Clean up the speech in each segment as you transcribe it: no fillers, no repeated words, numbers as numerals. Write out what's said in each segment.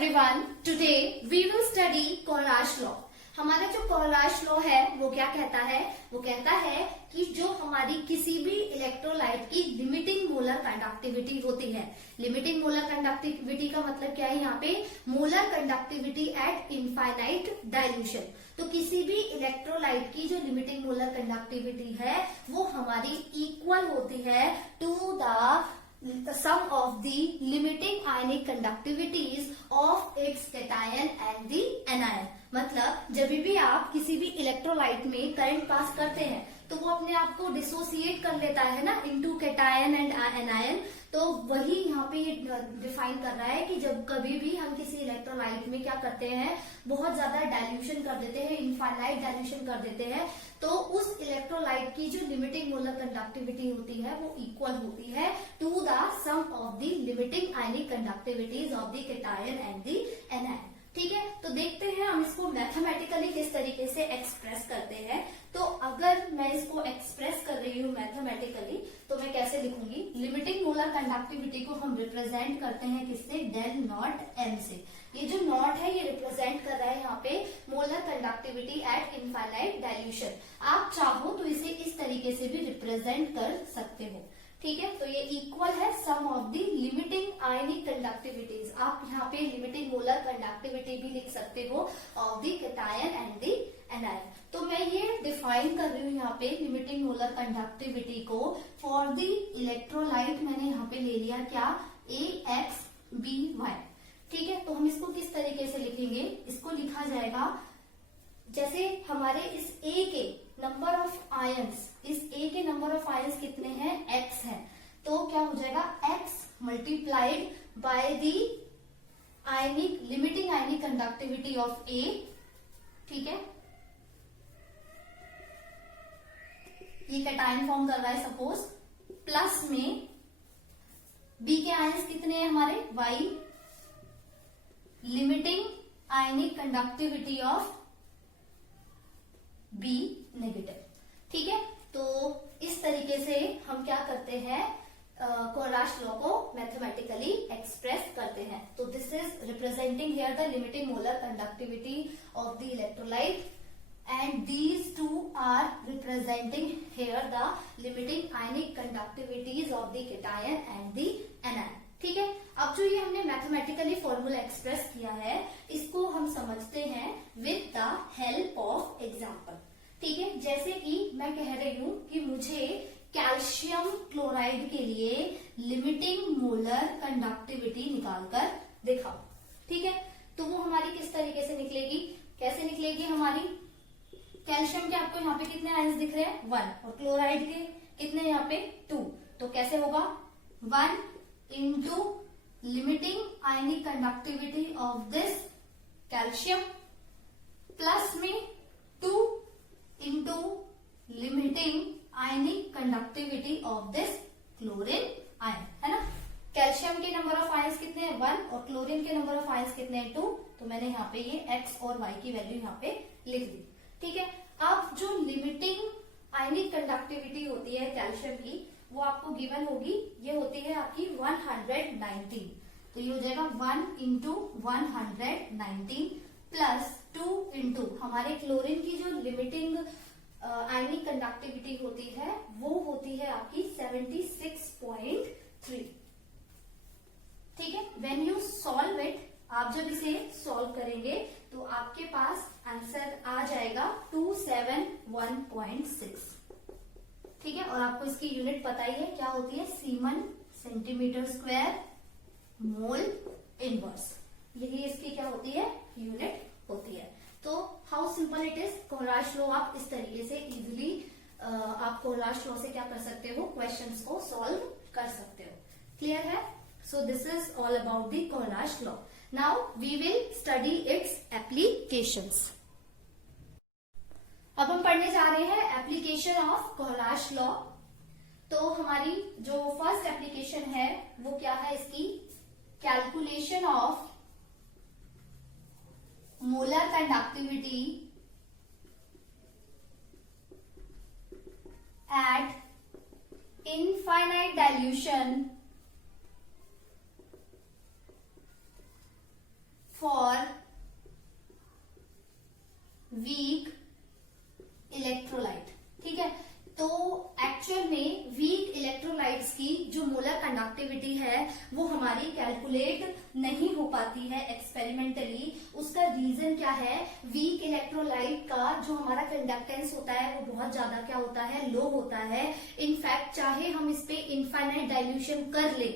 everyone, today we will study Kohlrausch law. हमारा जो कोलराश law है वो क्या कहता है? वो कहता है कि जो हमारी किसी भी इलेक्ट्रोलाइट की लिमिटिंग मोलर कंडक्टिविटी होती है, लिमिटिंग मोलर कंडक्टिविटी का मतलब क्या है यहाँ पे? Molar conductivity at infinite dilution. तो किसी भी इलेक्ट्रोलाइट की जो लिमिटिंग मोलर कंडक्टिविटी है वो हमारी इक्वल होती है to the sum of the limiting ionic conductivities of its cation and the anion। मतलब जब भी आप किसी भी इलेक्ट्रोलाइट में करंट पास करते हैं तो वो अपने आप को डिसोसिएट कर लेता है ना इनटू कैटायन एंड एनायन। तो वही यहाँ पे डिफाइन कर रहा है कि जब कभी भी हम किसी इलेक्ट्रोलाइट में क्या करते हैं, बहुत ज्यादा डाइल्यूशन कर देते हैं, इनफाइनाइट डाइल्यूशन कर देते हैं, तो उस इलेक्ट्रोलाइट की जो लिमिटिंग मोलर कंडक्टिविटी होती है वो इक्वल होती है to the sum of the limiting ionic conductivities of the cation and the anion. ठीक है, तो देखते हैं हम इसको मैथमेटिकली किस तरीके से एक्सप्रेस करते हैं। तो अगर मैं इसको एक्सप्रेस कर रही हूँ मैथमेटिकली तो मैं कैसे लिखूंगी? लिमिटिंग मोलर कंडक्टिविटी को हम रिप्रेजेंट करते हैं किससे? डेल नॉट एम से। ये जो नॉट है ये रिप्रेजेंट कर रहा है यहाँ पे molar conductivity at infinite dilution. आप चाहो तो इसे इस तरीके से भी रिप्रेजेंट कर सकते हो। ठीक है, तो ये इक्वल है sum of the limiting ionic conductivities. आप यहाँ पे लिमिटिंग मोलर कंडक्टिविटी भी लिख सकते हो of the cation and the anion. तो मैं ये डिफाइन कर रही हूँ यहाँ पे लिमिटिंग मोलर कंडक्टिविटी को फॉर द इलेक्ट्रोलाइट। मैंने यहाँ पे ले लिया क्या? AXBY। ठीक है, तो हम इसको किस तरीके से लिखेंगे? इसको लिखा जाएगा जैसे हमारे इस A के नंबर ऑफ आयंस, इस A के नंबर ऑफ आयंस कितने हैं? X है। तो क्या हो जाएगा? X multiplied by the ionic limiting ionic conductivity of A। ठीक है, ये कैटायन फॉर्म कर रहा है सपोज, प्लस में B के आयंस कितने हैं हमारे? Y limiting ionic conductivity of B negative. ठीक है, तो इस तरीके से हम क्या करते हैं? कोलराश लॉ को मैथमेटिकली एक्सप्रेस करते हैं। तो this is representing here the limiting molar conductivity of the electrolyte and these two are representing here the limiting ionic conductivities of the cation and the anion। ठीक है, अब जो ये हमने मैथमेटिकली फॉर्मूला एक्सप्रेस किया है इसको हम समझते हैं with the help of example. ठीक है, जैसे कि मैं कह रही हूं कि मुझे कैल्शियम क्लोराइड के लिए लिमिटिंग मोलर कंडक्टिविटी निकालकर दिखाओ। ठीक है, तो वो हमारी किस तरीके से निकलेगी? कैसे निकलेगी हमारी? कैल्शियम के आपको यहाँ पे कितने आयंस दिख रहे हैं? 1। और क्लोराइड के कितने यहाँ पे? 2। तो कैसे होगा? 1 into limiting ionic conductivity of this calcium plus में 2 into limiting ionic conductivity of this chlorine ion, है ना? कैल्शियम के नंबर ऑफ आयंस कितने हैं? 1। और क्लोरीन के नंबर ऑफ आयंस कितने हैं? 2। तो मैंने यहाँ पे ये x और y की वैल्यू यहाँ पे लिख दी। ठीक है, अब जो लिमिटिंग आयनिक कंडक्टिविटी होती है कैल्शियम की वो आपको गिवन होगी, ये होती है आपकी 119। तो ये हो जाएगा 1 इंटू 119 प्लस 2 इंटू हमारे क्लोरीन की जो लिमिटिंग आयनिक कंडक्टिविटी होती है वो होती है आपकी 76.3। ठीक है, व्हेन यू सॉल्व इट, आप जब इसे सॉल्व करेंगे तो आपके पास आंसर आ जाएगा 271.6। ठीक है, और आपको इसकी यूनिट पता ही है क्या होती है? Siemens centimetre square mole inverse. यही इसकी क्या होती है? यूनिट होती है। तो how simple it is. Kohlrausch law आप इस तरीके से इजिली आप कोलराश लॉ से क्या कर सकते हो? क्वेश्चंस को सॉल्व कर सकते हो। क्लियर है? So this is all about the Kohlrausch law. Now we will study its applications। अब हम पढ़ने जा रहे हैं एप्लीकेशन ऑफ कोलराश लॉ। तो हमारी जो फर्स्ट एप्लीकेशन है वो क्या है इसकी? Calculation of molar conductivity at infinite dilution हमारी कैलकुलेट नहीं हो पाती है एक्सपेरिमेंटली, उसका रीजन क्या है? वीक इलेक्ट्रोलाइट का जो हमारा कंडक्टेंस होता है वो बहुत ज्यादा क्या होता है? लो होता है। इनफैक्ट चाहे हम इस पे इनफाइनाइट डाइल्यूशन कर ले,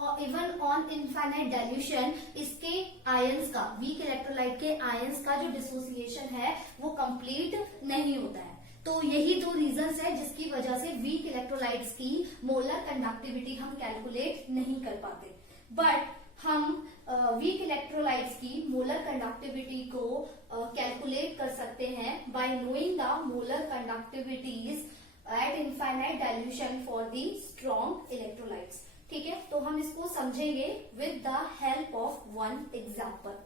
और इवन ऑन इनफाइनाइट डाइल्यूशन इसके आयंस का, वीक इलेक्ट्रोलाइट के आयंस का जो डिसोसिएशन है वो कंप्लीट नहीं होता है। तो यही दो रीजंस है जिसकी वजह से वीक इलेक्ट्रोलाइट्स की मोलर कंडक्टिविटी हम कैलकुलेट नहीं कर पाते। बट हम वीक इलेक्ट्रोलाइट्स की मोलर कंडक्टिविटी को कैलकुलेट कर सकते हैं by knowing the molar conductivities at infinite dilution for the strong electrolytes. ठीक है, तो हम इसको समझेंगे with the help of one example.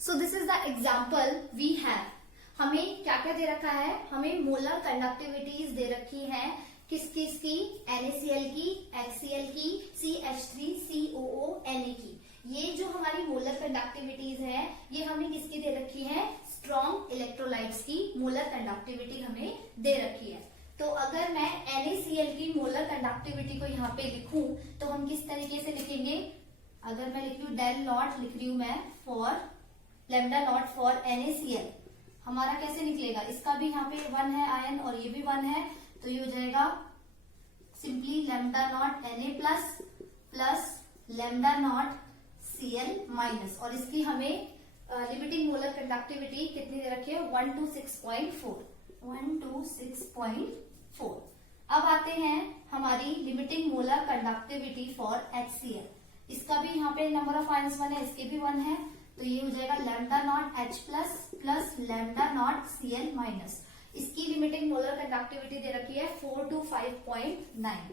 So this is the example we have. हमें क्या क्या दे रखा है? हमें मोलर कंडक्टिविटीज दे रखी है किस किस की? NaCl की, HCl की, CH3COO Na की। ये जो हमारी मोलर कंडक्टिविटीज है ये हमें किसकी दे रखी है? स्ट्रॉन्ग इलेक्ट्रोलाइट्स की मोलर कंडक्टिविटी हमें दे रखी है। तो अगर मैं NaCl की मोलर कंडक्टिविटी को यहाँ पे लिखूं तो हम किस तरीके से लिखेंगे? अगर मैं लिख लू डेल नॉट, लिख रही हूं मैं for lambda naught for NaCl, हमारा कैसे निकलेगा? इसका भी यहाँ पे 1 है आयन और ये भी 1 है, तो ये हो जाएगा simply lambda naught Na plus plus lambda naught Cl minus, और इसकी हमें लिमिटिंग मोलर कंडक्टिविटी कितनी दे रखी है? 126.4। 126.4। अब आते हैं हमारी limiting molar conductivity for HCl। इसका भी यहाँ पे नंबर ऑफ आयंस 1 है, इसके भी 1 है, तो ये हो जाएगा lambda naught H plus plus lambda naught Cl minus. इसकी लिमिटिंग मोलर कंडक्टिविटी दे रखी है 4 to 5.9।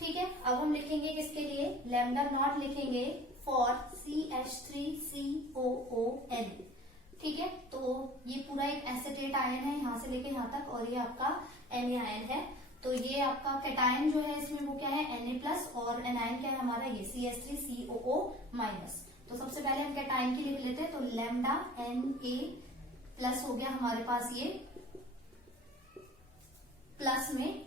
ठीक है, अब हम लिखेंगे किसके लिए? लैम्डा नॉट लिखेंगे फॉर CH3COON। ठीक है, तो ये पूरा एक एसिटेट आयन है यहाँ से लेके यहाँ तक, और ये आपका Na आयन है। तो ये आपका कैटायन जो है इसमें वो क्या है? Na प्लस, और एनायन क्या है हमारा? ये CH3COO माइनस। तो सबसे पहले हम कैटायन की लिख लेते हैं, तो लैम्डा Na प्लस हो गया हमारे पास ये, प्लस में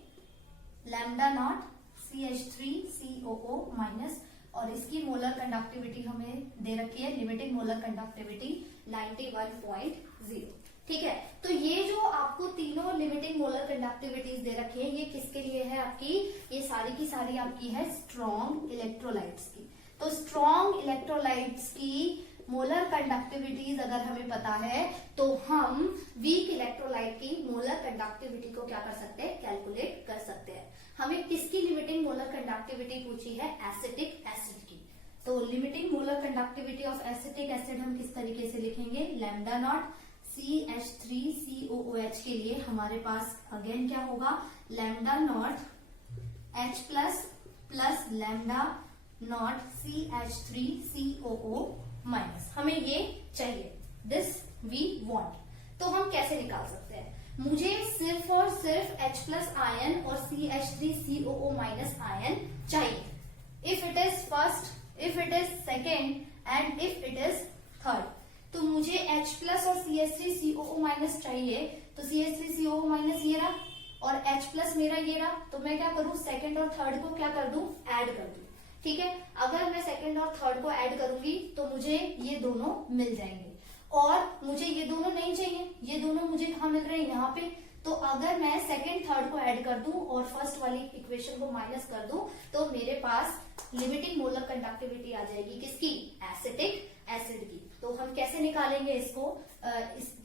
लैम्डा नॉट CH3COO माइनस, और इसकी मोलर कंडक्टिविटी हमें दे रखी है लिमिटिंग मोलर कंडक्टिविटी 91.0। ठीक है, तो ये जो आपको तीनों लिमिटिंग मोलर कंडक्टिविटीज दे रखी है ये किसके लिए है आपकी? ये सारी की सारी आपकी है स्ट्रॉन्ग इलेक्ट्रोलाइट्स की। तो स्ट्रॉन्ग इलेक्ट्रोलाइट्स की मोलर कंडक्टिविटीज अगर हमें पता है तो हम वीक इलेक्ट्रोलाइट की मोलर कंडक्टिविटी को क्या कर सकते हैं? कैलकुलेट कर सकते हैं। हमें किसकी लिमिटिंग मोलर कंडक्टिविटी पूछी है? एसिटिक एसिड की। तो limiting molar conductivity of acetic acid हम किस तरीके से लिखेंगे? लैम्डा नॉट CH3COOH के लिए हमारे पास अगेन क्या होगा? Lambda naught H plus plus lambda naught CH3COO minus. हमें ये चाहिए, दिस वी वांट। तो हम कैसे निकाल सकते हैं? मुझे सिर्फ और सिर्फ H प्लस आयन और CH3COO माइनस आयन चाहिए। If it is first, if it is second and if it is third. तो मुझे H प्लस और CH3COO माइनस चाहिए, तो CH3COO माइनस ये रहा और H प्लस मेरा ये रहा, तो मैं क्या करूं? सेकेंड और थर्ड को क्या कर दूं? ऐड कर दूं। ठीक है, अगर मैं सेकेंड और थर्ड को ऐड करूंगी तो मुझे ये दोनों मिल जाएंगे, और मुझे ये दोनों नहीं चाहिए, ये दोनों मुझे कहाँ मिल रहे हैं? यहाँ पे। तो अगर मैं सेकेंड थर्ड को ऐड कर दूं और फर्स्ट वाली इक्वेशन को माइनस कर दूं तो मेरे पास लिमिटिंग मोलर कंडक्टिविटी आ जाएगी किसकी? एसिटिक एसिड की। तो हम कैसे निकालेंगे इसको?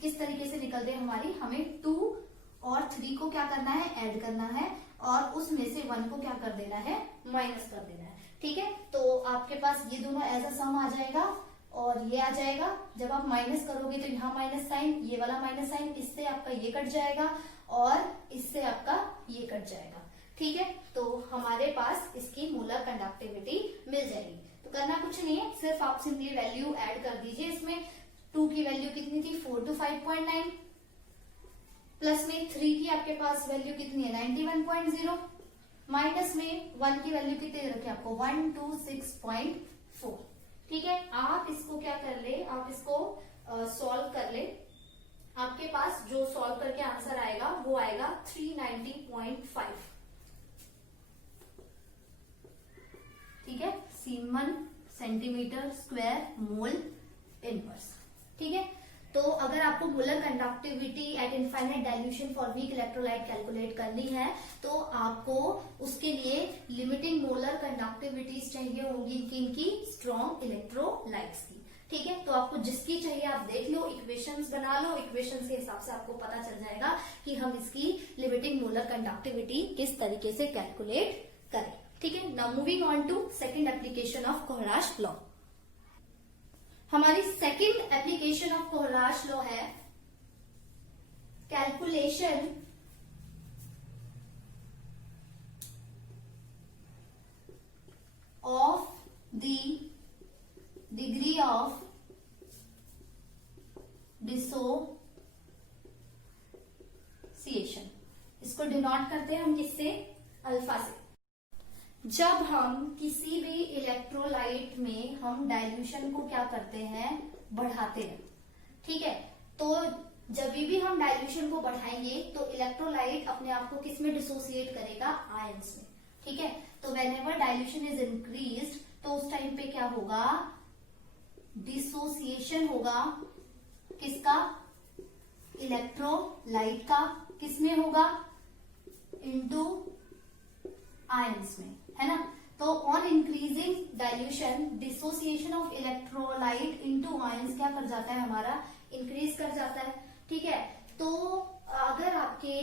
किस तरीके से निकलते हैं हमारी? हमें 2 और 3 को क्या करना है? ऐड करना है, और उसमें से 1 को क्या कर देना है? माइनस कर देना है। ठीक है, तो आपके पास ये दोनों एज अ सम आ जाएगा और ये आ जाएगा। जब आप माइनस करोगे तो यहाँ माइनस साइन, ये वाला माइनस साइन, इससे आपका ये कट जाएगा और इससे आपका ये कट जाएगा। ठीक है, तो हमारे पास इसकी मोलर कंडक्टिविटी मिल जाएगी। तो करना कुछ नहीं है, सिर्फ आप सिंपली वैल्यू ऐड कर दीजिए। इसमें 2 की वैल्यू कितनी थी? 4 to 5.9, प्लस में 3 की आपके पास वैल्यू कितनी है? 91.0, माइनस में 1 की वैल्यू कितनी रखी आपको? 126.4। ठीक है, आप इसको क्या कर ले? आप इसको सॉल्व कर ले। आपके पास जो सॉल्व करके आंसर आएगा वो आएगा 390.5। Siemens centimetre square mole inverse. ठीक है, तो अगर आपको molar conductivity at infinite dilution for weak electrolyte calculate करनी है तो आपको उसके लिए लिमिटिंग मोलर कंडक्टिविटीज चाहिए होंगी किनकी, स्ट्रॉन्ग इलेक्ट्रोलाइट्स की। ठीक है, तो आपको जिसकी चाहिए आप देख लो, इक्वेशंस बना लो, इक्वेशंस के हिसाब से आपको पता चल जाएगा कि हम इसकी लिमिटिंग मोलर कंडक्टिविटी किस तरीके से कैलकुलेट करें। ठीक है, now moving on to second application of Kohlrausch law. हमारी second application of Kohlrausch law है calculation of the degree of dissociation. इसको डिनोट करते हैं हम किससे, अल्फा से। जब हम किसी भी इलेक्ट्रोलाइट में हम डाइल्यूशन को क्या करते हैं, बढ़ाते हैं। ठीक है, तो जब भी हम डाइल्यूशन को बढ़ाएंगे तो इलेक्ट्रोलाइट अपने आप को किस में डिसोसिएट करेगा, आयंस में। ठीक है, तो व्हेनेवर डाइल्यूशन इज इंक्रीज्ड तो उस टाइम पे क्या होगा, डिसोसिएशन होगा किसका, इलेक्ट्रोलाइट का, किसमें होगा, इनटू आयंस में, है ना। तो on increasing dilution dissociation of electrolyte into ions क्या कर जाता है, हमारा इंक्रीज कर जाता है। ठीक है, तो अगर आपके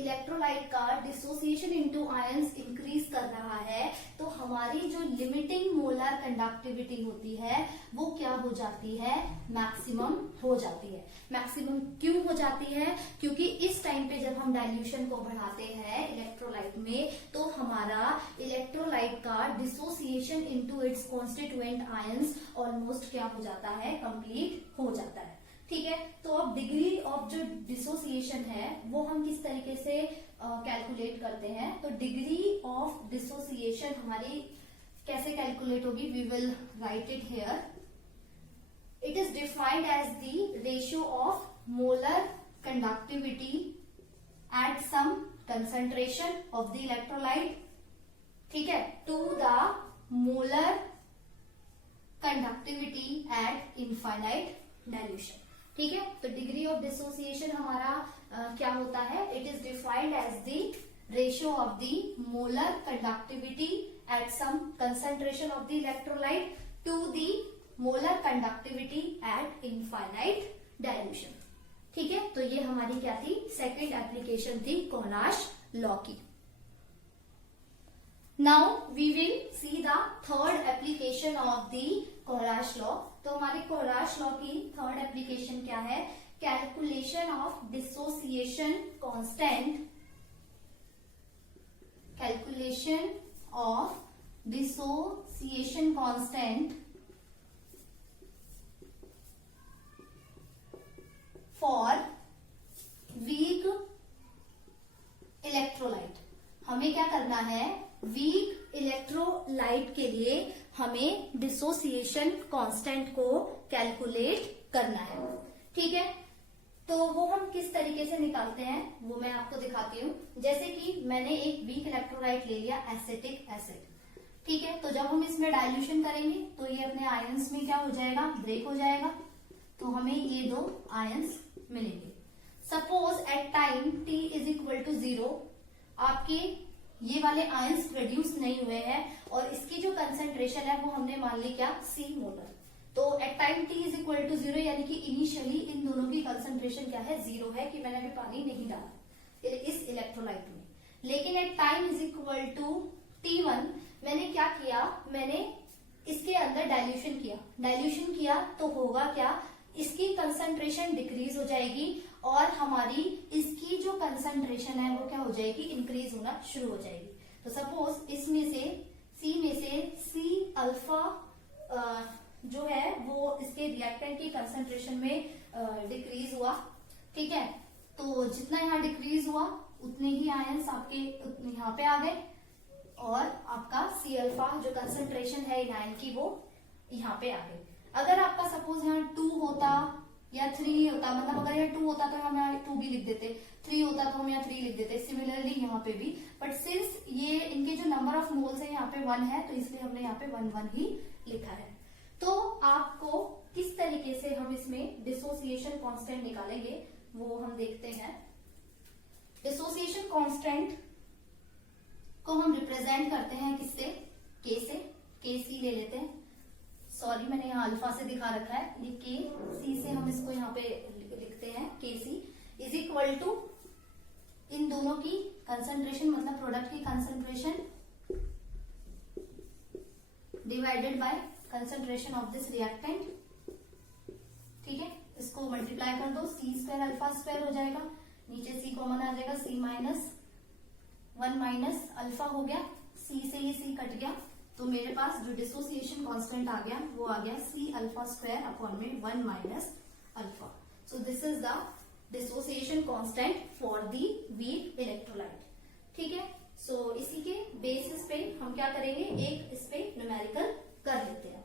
इलेक्ट्रोलाइट का डिसोसिएशन इनटू आयंस इंक्रीज कर रहा है तो हमारी जो लिमिटिंग मोलर कंडक्टिविटी होती है वो क्या हो जाती है, मैक्सिमम हो जाती है। मैक्सिमम क्यों हो जाती है, क्योंकि इस टाइम पे जब हम डाइल्यूशन को बढ़ाते हैं इलेक्ट्रोलाइट में तो हमारा इलेक्ट्रोलाइट का dissociation into its constituent ions almost क्या हो जाता है, कंप्लीट हो जाता है। ठीक है, तो अब डिग्री ऑफ जो डिसोसिएशन है वो हम किस तरीके से कैलकुलेट करते हैं, तो डिग्री ऑफ डिसोसिएशन हमारी कैसे कैलकुलेट होगी, we will write it here. It is defined as the ratio of molar conductivity at some concentration of the electrolyte, ठीक है, to the molar conductivity at infinite dilution. ठीक है, तो degree of dissociation हमारा क्या होता है, it is defined as the ratio of the molar conductivity at some concentration of the electrolyte to the molar conductivity at infinite dilution. ठीक है, तो ये हमारी क्या थी, सेकेंड एप्लीकेशन थी कोहराश लॉ की। Now we will see the third application of the Kohlrausch law. तो हमारी कोहराश लॉ की थर्ड एप्लीकेशन क्या है, calculation of dissociation constant, calculation of dissociation constant for weak electrolyte. हमें क्या करना है, वीक इलेक्ट्रोलाइट के लिए हमें डिसोसिएशन कांस्टेंट को कैलकुलेट करना है। ठीक है, तो वो हम किस तरीके से निकालते हैं वो मैं आपको दिखाती हूँ। जैसे कि मैंने एक वीक इलेक्ट्रोलाइट ले लिया, एसिटिक एसिड। ठीक है, तो जब हम इसमें डाइल्यूशन करेंगे तो ये अपने आयंस में क्या हो जाएगा, ब्रेक हो जाएगा, तो हमें ये दो आयंस मिलेंगे। Suppose at time t is equal to 0 आपके ये वाले आयंस प्रोड्यूस नहीं हुए हैं और इसकी जो कंसेंट्रेशन है वो हमने मान ली क्या, C मोलर। तो at time t is equal to 0 यानी कि इनिशियली इन दोनों की कंसेंट्रेशन क्या है, 0 है, कि मैंने अभी पानी नहीं डाला इस इलेक्ट्रोलाइट में। लेकिन at time is equal to T1 मैंने क्या किया, मैंने इसके अंदर डाइल्यूशन किया तो होगा क्या, इसकी कंसंट्रेशन डिक्रीज हो जाएगी और हमारी इसकी जो कंसंट्रेशन है वो क्या हो जाएगी, इंक्रीज होना शुरू हो जाएगी। तो सपोज इसमें से C में से C अल्फा जो है वो इसके रिएक्टेंट की कंसंट्रेशन में डिक्रीज हुआ। ठीक है, तो जितना यहाँ डिक्रीज हुआ उतने ही आयंस आपके यहाँ पे आ गए और आपका C अल्फा जो कंसंट्रेशन है इन आयन की वो यहाँ पे आ गई। अगर आपका सपोज यहाँ 2 होता या 3 होता, मतलब अगर यहाँ 2 होता तो हम यहाँ 2 भी लिख देते, 3 होता तो हम यहाँ 3 लिख देते, सिमिलरली यहाँ पे भी। बट सिंस ये इनके जो नंबर ऑफ मोल्स है यहाँ पे 1 है, तो इसलिए हमने यहाँ पे 1 1 ही लिखा है। तो आपको किस तरीके से हम इसमें डिसोसिएशन कांस्टेंट निकालेंगे वो हम देखते हैं। डिसोसिएशन कांस्टेंट को हम रिप्रेजेंट करते हैं किससे, के से, के सी ले लेते हैं। सॉरी मैंने यहाँ अल्फा से दिखा रखा है, ये के सी से हम इसको यहाँ पे लिखते हैं। के सी इज इक्वल टू इन दोनों की कंसंट्रेशन, मतलब प्रोडक्ट की concentration divided by concentration of this reactant. ठीक है, इसको मल्टीप्लाई कर दो, सी स्क्वायर अल्फा स्क्वायर हो जाएगा, नीचे सी कॉमन आ जाएगा, सी माइनस 1 माइनस अल्फा हो गया, सी से ये सी कट गया, तो मेरे पास जो डिसोसिएशन कांस्टेंट आ गया वो आ गया सी अल्फा स्क्वायर अपॉन में 1 minus alpha. So this is the dissociation constant for the weak electrolyte. ठीक है, सो इसी के बेसिस पे हम क्या करेंगे, एक इस पे न्यूमेरिकल कर लेते हैं।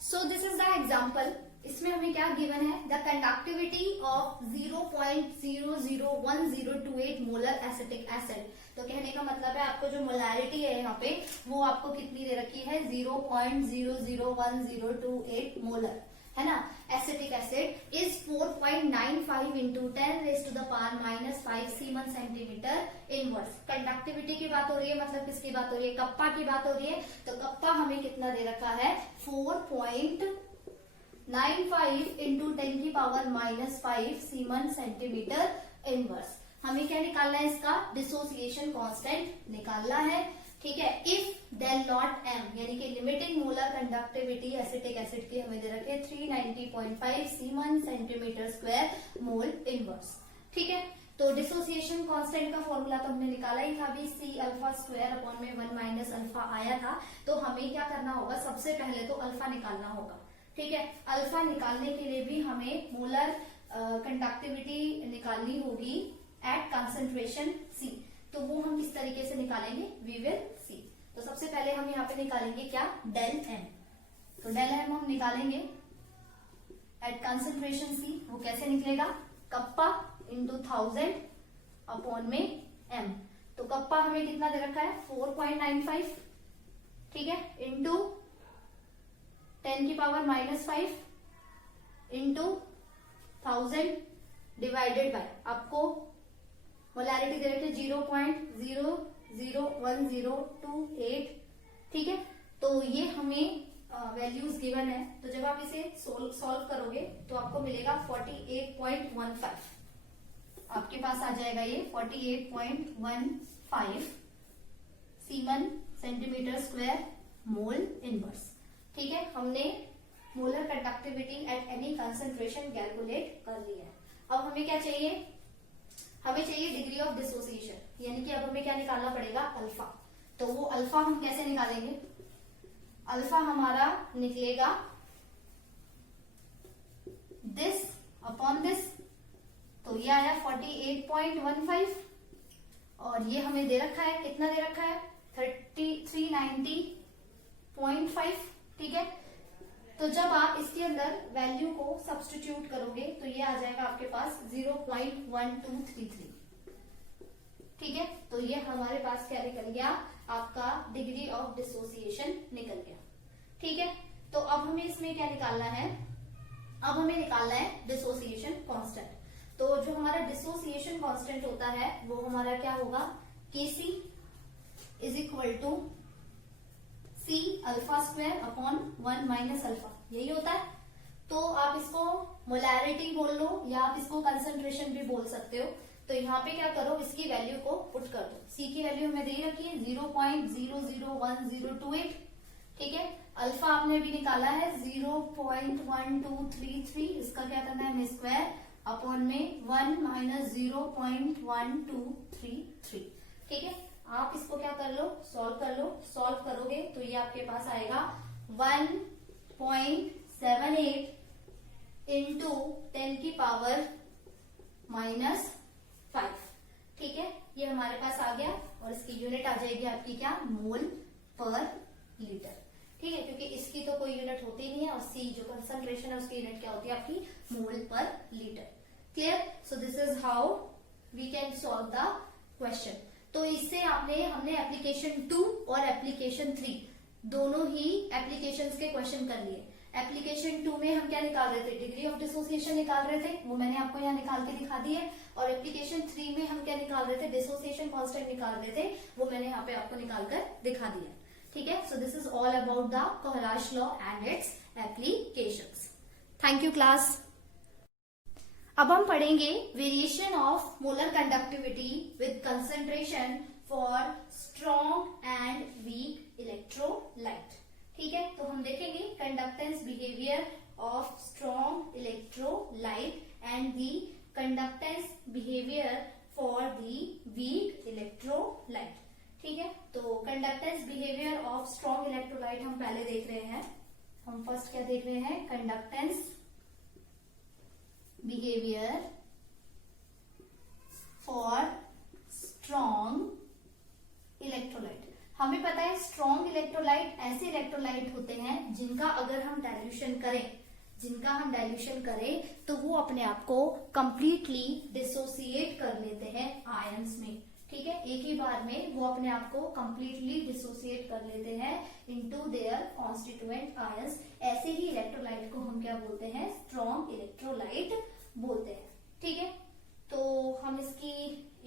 सो दिस इज द एग्जाम्पल। इसमें हमें क्या गिवन है, the conductivity of 0.001028 molar acetic acid. तो कहने का मतलब है आपको जो मोलैरिटी है यहाँ पे वो आपको कितनी दे रखी है, 0.001028 मोलर, है ना। Acetic acid is 4.95 into 10⁻⁻5 semen centimetre inverse. Conductivity की बात हो रही है, मतलब किसकी बात हो रही है, कप्पा की बात हो रही है। तो कप्पा हमें कितना दे रखा है, 4.95 इंटू 10⁻⁻5 सीमन सेंटीमीटर इनवर्स। हमें क्या निकालना है, इसका डिसोसिएशन कांस्टेंट निकालना है। ठीक है, इफ डेल नॉट एम यानी कि limiting molar conductivity acetic acid की हमें दे रखे 390.5 semen centimetre square mole inverse. ठीक है, तो डिसोसिएशन कांस्टेंट का फॉर्मूला तो हमने निकाला ही था अभी, सी अल्फा स्क्वायर अपॉन में 1 माइनस अल्फा आया था। तो हमें क्या करना होगा, सबसे पहले तो अल्फा निकालना होगा। ठीक है, अल्फा निकालने के लिए भी हमें मोलर कंडक्टिविटी निकालनी होगी एट कंसंट्रेशन सी। तो वो हम किस तरीके से निकालेंगे, वी विल सी। तो सबसे पहले हम यहाँ पे निकालेंगे क्या, डेल एम। तो डेल एम हम निकालेंगे एट कंसंट्रेशन सी। वो कैसे निकलेगा, कप्पा इंटू 1000 अपॉन में एम। तो कप्पा हमें कितना दे रखा है, 4.95, ठीक है, इंटू 10⁻⁻5 इंटू 1000 डिवाइडेड बाय, आपको मोलैरिटी दे रखी है 0.001028। ठीक है, तो ये हमें वैल्यूज गिवन है। तो जब आप इसे सॉल्व करोगे तो आपको मिलेगा 48.15। आपके पास आ जाएगा ये 48.15 semen centimetre square mole inverse. ठीक है, हमने molar conductivity at any concentration calculate कर लिया है। अब हमें क्या चाहिए, हमें चाहिए डिग्री ऑफ डिसोसिएशन, यानी कि अब हमें क्या निकालना पड़ेगा, अल्फा। तो वो अल्फा हम कैसे निकालेंगे, अल्फा हमारा निकलेगा दिस अपॉन दिस। तो ये आया 48.15 और ये हमें दे रखा है, कितना दे रखा है, 390.5। ठीक है, तो जब आप इसके अंदर वैल्यू को सब्स्टिट्यूट करोगे तो ये आ जाएगा आपके पास 0.1233। ठीक है, तो ये हमारे पास क्या निकल गया, आपका डिग्री ऑफ डिसोसिएशन निकल गया। ठीक है, तो अब हमें इसमें क्या निकालना है, अब हमें निकालना है डिसोसिएशन कांस्टेंट। तो जो हमारा डिसोसिएशन कांस्टेंट होता है वो हमारा क्या होगा, Kc is equal to C alpha square upon 1 minus alpha, यही होता है। तो आप इसको मोलैरिटी बोल लो या आप इसको कंसंट्रेशन भी बोल सकते हो। तो यहाँ पे क्या करो, इसकी वैल्यू को पुट कर दो। सी की वैल्यू हमें दे रखी है 0.001028। ठीक है, अल्फा आपने भी निकाला है 0.1233। इसका क्या करना है हमें, स्क्वायर अपॉन में 1 माइनस 0.1233। ठीक है, आप इसको क्या कर लो, सॉल्व कर लो। सॉल्व करोगे तो ये आपके पास आएगा 1.78 इंटू 10⁻⁻5। ठीक है, ये हमारे पास आ गया और इसकी यूनिट आ जाएगी आपकी क्या, मोल पर लीटर। ठीक है, क्योंकि इसकी तो कोई यूनिट होती नहीं है, और सी जो कंसंट्रेशन है उसकी यूनिट क्या होती है आपकी, mole per litre. Clear? So this is how we can solve the question. तो इससे हमने एप्लीकेशन 2 और एप्लीकेशन 3 दोनों ही एप्लीकेशंस के क्वेश्चन कर लिए। एप्लीकेशन 2 में हम क्या निकाल रहे थे, डिग्री ऑफ डिसोसिएशन निकाल रहे थे, वो मैंने आपको यहाँ निकाल के दिखा दी है। और एप्लीकेशन 3 में हम क्या निकाल रहे थे, डिसोसिएशन कांस्टेंट निकाल रहे थे, वो मैंने यहाँ पे आपको निकाल कर दिखा दिया। ठीक है, so this is all about the Kohlrausch law and its applications. Thank you class. अब हम पढ़ेंगे variation of molar conductivity with concentration for strong and weak electrolyte. ठीक है, तो हम देखेंगे conductance behaviour of strong electrolyte and the conductance behaviour for the weak electrolyte. ठीक है, तो conductance behaviour of strong electrolyte हम पहले देख रहे हैं। हम फर्स्ट क्या देख रहे हैं, conductance behaviour for strong electrolyte. हमें पता है स्ट्रॉन्ग इलेक्ट्रोलाइट ऐसे इलेक्ट्रोलाइट होते हैं जिनका अगर हम डाइल्यूशन करें तो वो अपने आप को कंप्लीटली डिसोसिएट कर लेते हैं आयंस में। ठीक है, एक ही बार में वो अपने आप को कंप्लीटली डिसोसिएट कर लेते हैं इनटू देयर कॉन्स्टिट्यूएंट आयंस। ऐसे ही इलेक्ट्रोलाइट को हम क्या बोलते हैं, स्ट्रॉन्ग इलेक्ट्रोलाइट बोलते हैं। ठीक है, तो हम इसकी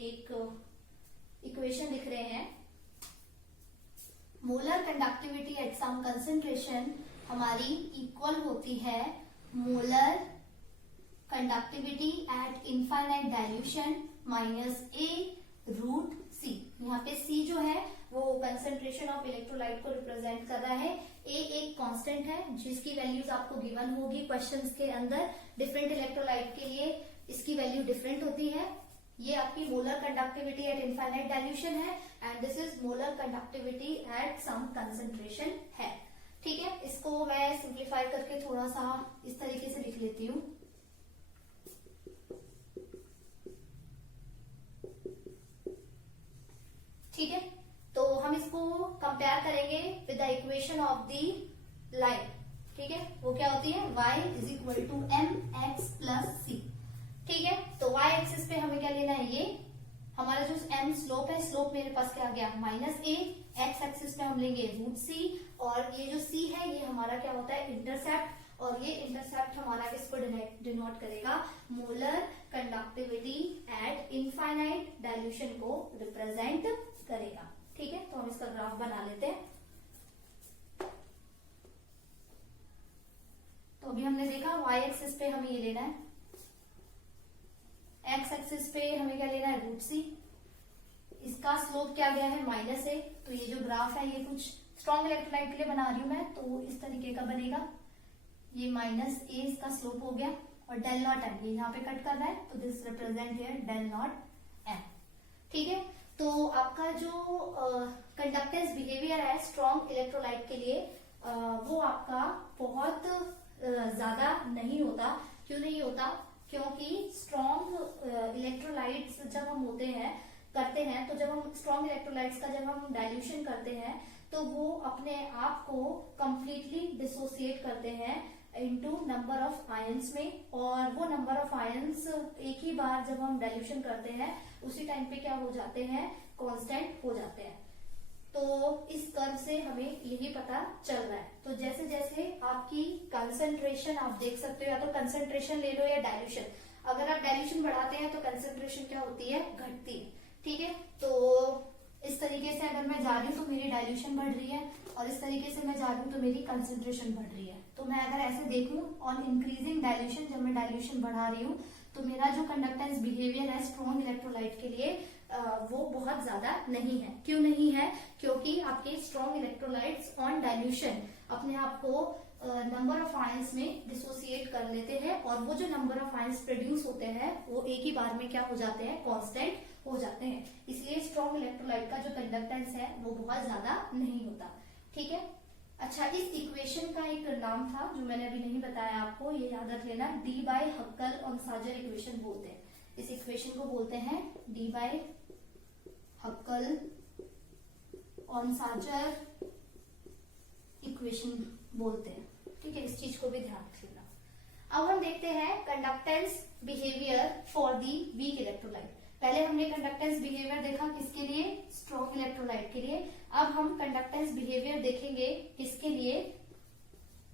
एक इक्वेशन लिख रहे हैं। Molar conductivity at some concentration हमारी इक्वल होती है molar conductivity at infinite dilution minus A root C. यहाँ पे सी जो है वो कंसंट्रेशन ऑफ इलेक्ट्रोलाइट को रिप्रेजेंट कर रहा है। ए एक कांस्टेंट है जिसकी वैल्यूज आपको गिवन होगी क्वेश्चंस के अंदर। डिफरेंट इलेक्ट्रोलाइट के लिए इसकी वैल्यू डिफरेंट होती है। ये आपकी molar conductivity at infinite dilution है and this is molar conductivity at some concentration है। ठीक है, इसको मैं सिंप्लीफाई करके थोड़ा सा इस तरीके से लिख लेती हूँ। ठीक है, तो हम इसको कंपेयर करेंगे with the equation of the line. ठीक है, वो क्या होती है, y is equal to m x plus c. ठीक है, तो y एक्सिस पे हमें क्या लेना है, ये हमारा जो m स्लोप है, स्लोप मेरे पास क्या आ गया माइनस ए। एक्स एक्सिस पे हम लेंगे रूट सी, और ये जो c है ये हमारा क्या होता है इंटरसेप्ट, और ये इंटरसेप्ट हमारा किसको डिनोट करेगा, molar conductivity at infinite dilution को रिप्रेजेंट करेगा। ठीक है, तो हम इसका ग्राफ बना लेते हैं। तो अभी हमने देखा y एक्सिस पे हमें ये लेना है, x एक्सिस पे हमें क्या लेना है रूट सी। इसका स्लोप क्या गया है माइनस ए। तो ये जो ग्राफ है ये कुछ स्ट्रॉन्ग इलेक्ट्रोलाइट के लिए बना रही हूं मैं, तो इस तरीके का बनेगा। ये माइनस ए इसका स्लोप हो गया, और डेल नॉट एम ये यहाँ पे कट कर रहा है, तो this represent here del naught M. ठीक है, तो आपका जो कंडक्टेंस बिहेवियर है स्ट्रॉन्ग इलेक्ट्रोलाइट के लिए वो आपका बहुत ज्यादा नहीं होता। क्यों नहीं होता, क्योंकि स्ट्रॉन्ग इलेक्ट्रोलाइट्स जब हम करते हैं, तो जब हम स्ट्रॉन्ग इलेक्ट्रोलाइट्स का जब हम डाइल्यूशन करते हैं तो वो अपने आप को कंप्लीटली डिसोसिएट करते हैं इनटू नंबर ऑफ आयंस में, और वो नंबर ऑफ आयंस एक ही बार जब हम डाइल्यूशन करते हैं उसी टाइम पे क्या हो जाते हैं, कांस्टेंट हो जाते हैं। तो इस कर्व से हमें यही पता चल रहा है। तो जैसे जैसे आपकी कंसंट्रेशन आप देख सकते हो, या तो कंसंट्रेशन ले लो या डाइल्यूशन। अगर आप डाइल्यूशन बढ़ाते हैं तो कंसंट्रेशन क्या होती है, घटती है। ठीक है, तो इस तरीके से अगर मैं जा रही हूँ तो मेरी डाइल्यूशन बढ़ रही है, और इस तरीके से मैं जा रही हूँ तो मेरी कंसंट्रेशन बढ़ रही है। तो मैं अगर ऐसे देखूं ऑन इंक्रीजिंग डाइल्यूशन, जब मैं डाइल्यूशन बढ़ा रही हूँ तो मेरा जो कंडक्टेंस बिहेवियर है स्ट्रॉन्ग इलेक्ट्रोलाइट के लिए वो बहुत ज्यादा नहीं है। क्यों नहीं है, क्योंकि आपके स्ट्रॉन्ग इलेक्ट्रोलाइट्स ऑन डाइल्यूशन अपने आप को नंबर ऑफ आयंस में डिसोसिएट कर लेते हैं, और वो जो नंबर ऑफ आयंस प्रोड्यूस होते हैं वो एक ही बार में क्या हो जाते हैं, कांस्टेंट हो जाते हैं। इसलिए स्ट्रॉन्ग इलेक्ट्रोलाइट का जो कंडक्टेंस है वो बहुत ज्यादा नहीं होता। ठीक है, अच्छा, इस इक्वेशन का एक नाम था जो मैंने अभी नहीं बताया आपको, ये याद रख लेना, डी बाय हक्कल और साजर इक्वेशन बोलते हैं। इस इक्वेशन को बोलते हैं डी बाय हक्कल और साजर इक्वेशन बोलते हैं। ठीक है, इस चीज को भी ध्यान रखिएगा। अब हम देखते हैं conductance behaviour for the weak electrolyte. पहले हमने कंडक्टेंस बिहेवियर देखा किसके लिए, स्ट्रॉन्ग इलेक्ट्रोलाइट के लिए। अब हम कंडक्टेंस बिहेवियर देखेंगे किसके लिए,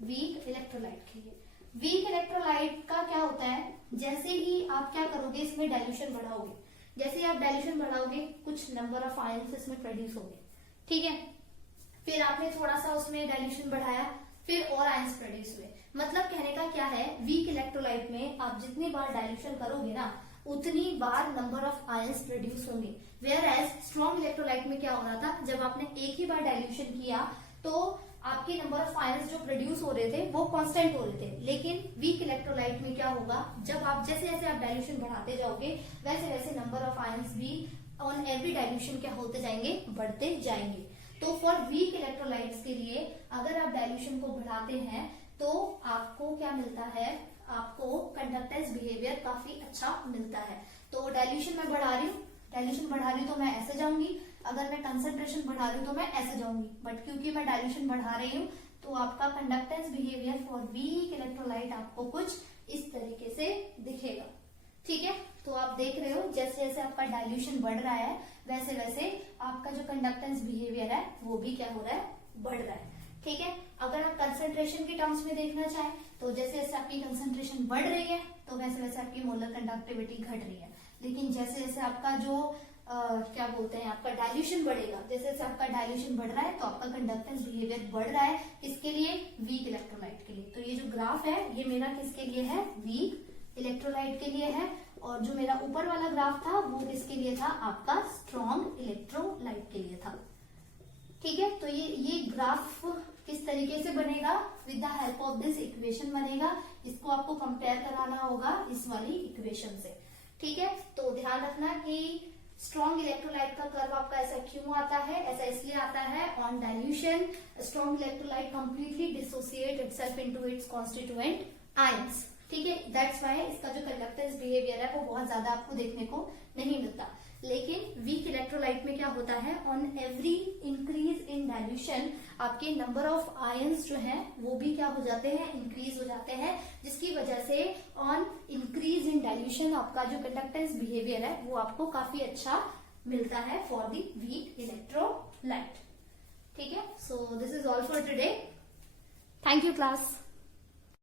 वीक इलेक्ट्रोलाइट के लिए। वीक इलेक्ट्रोलाइट का क्या होता है, जैसे ही आप क्या करोगे, इसमें डाइल्यूशन बढ़ाओगे, जैसे ही आप डाइल्यूशन बढ़ाओगे कुछ नंबर ऑफ आयंस इसमें प्रोड्यूस होंगे। ठीक है, फिर आपने थोड़ा सा उसमें डाइल्यूशन बढ़ाया, फिर और आयंस प्रोड्यूस हुए। मतलब कहने का क्या है, वीक इलेक्ट्रोलाइट में आप जितनी बार डाइल्यूशन करोगे ना उतनी बार नंबर ऑफ आयंस प्रोड्यूस होंगे। वेयर एज स्ट्रॉन्ग इलेक्ट्रोलाइट में क्या हो रहा था, जब आपने एक ही बार डाइल्यूशन किया तो आपके नंबर ऑफ आयंस जो प्रोड्यूस हो रहे थे वो कांस्टेंट हो रहे थे। लेकिन वीक इलेक्ट्रोलाइट में क्या होगा, जब आप जैसे जैसे आप डाइल्यूशन बढ़ाते जाओगे वैसे वैसे नंबर ऑफ आयंस भी ऑन एवरी डाइल्यूशन क्या होते जाएंगे, बढ़ते जाएंगे। तो फॉर वीक इलेक्ट्रोलाइट्स के लिए अगर आप डाइल्यूशन को बढ़ाते हैं तो आपको क्या मिलता है, आपको कंडक्टेंस बिहेवियर काफी अच्छा मिलता है। तो डाइल्यूशन मैं बढ़ा रही हूँ, डाइल्यूशन बढ़ा रही हूँ तो मैं ऐसे जाऊंगी, अगर मैं कंसंट्रेशन बढ़ा रही हूँ तो मैं ऐसे जाऊंगी। बट क्योंकि मैं डाइल्यूशन बढ़ा रही हूँ तो आपका conductance behaviour for weak electrolyte आपको कुछ इस तरीके से दिखेगा। ठीक है, तो आप देख रहे हो जैसे जैसे आपका डाइल्यूशन बढ़ रहा है वैसे वैसे आपका जो कंडक्टेंस बिहेवियर है वो भी क्या हो रहा है, बढ़ रहा है। ठीक है, अगर आप कंसंट्रेशन के टर्म्स में देखना चाहें तो जैसे जैसे आपकी कंसंट्रेशन बढ़ रही है तो वैसे वैसे आपकी मोलर कंडक्टिविटी घट रही है। लेकिन जैसे जैसे आपका जो क्या बोलते हैं, आपका डाइल्यूशन बढ़ेगा, जैसे जैसे आपका डाइल्यूशन बढ़ रहा है तो आपका कंडक्टेंस बिहेवियर बढ़ रहा है। किसके लिए, वीक इलेक्ट्रोलाइट के लिए। तो ये जो ग्राफ है ये मेरा किसके लिए है, वीक इलेक्ट्रोलाइट के लिए है। और जो मेरा ऊपर वाला ग्राफ था वो किसके लिए था, आपका स्ट्रॉन्ग इलेक्ट्रोलाइट के लिए था। ठीक है, तो ये ग्राफ किस तरीके से बनेगा, with the help of this equation बनेगा। इसको आपको कंपेयर कराना होगा इस वाली इक्वेशन से। ठीक है, तो ध्यान रखना कि स्ट्रॉन्ग इलेक्ट्रोलाइट का कर्व आपका ऐसा क्यों आता है, ऐसा इसलिए आता है on dilution strong electrolyte completely dissociate itself into its constituent ions. ठीक है, दैट्स वाई इसका जो कंडक्टेंस बिहेवियर है वो बहुत ज्यादा आपको देखने को नहीं मिलता। लेकिन वीक इलेक्ट्रोलाइट में क्या होता है, on every increase in dilution आपके नंबर ऑफ आयंस जो हैं वो भी क्या हो जाते हैं, इंक्रीज हो जाते हैं, जिसकी वजह से ऑन इंक्रीज इन डाइल्यूशन आपका जो कंडक्टेंस बिहेवियर है वो आपको काफी अच्छा मिलता है फॉर द वीक इलेक्ट्रोलाइट। ठीक है, so this is all for today. Thank you class.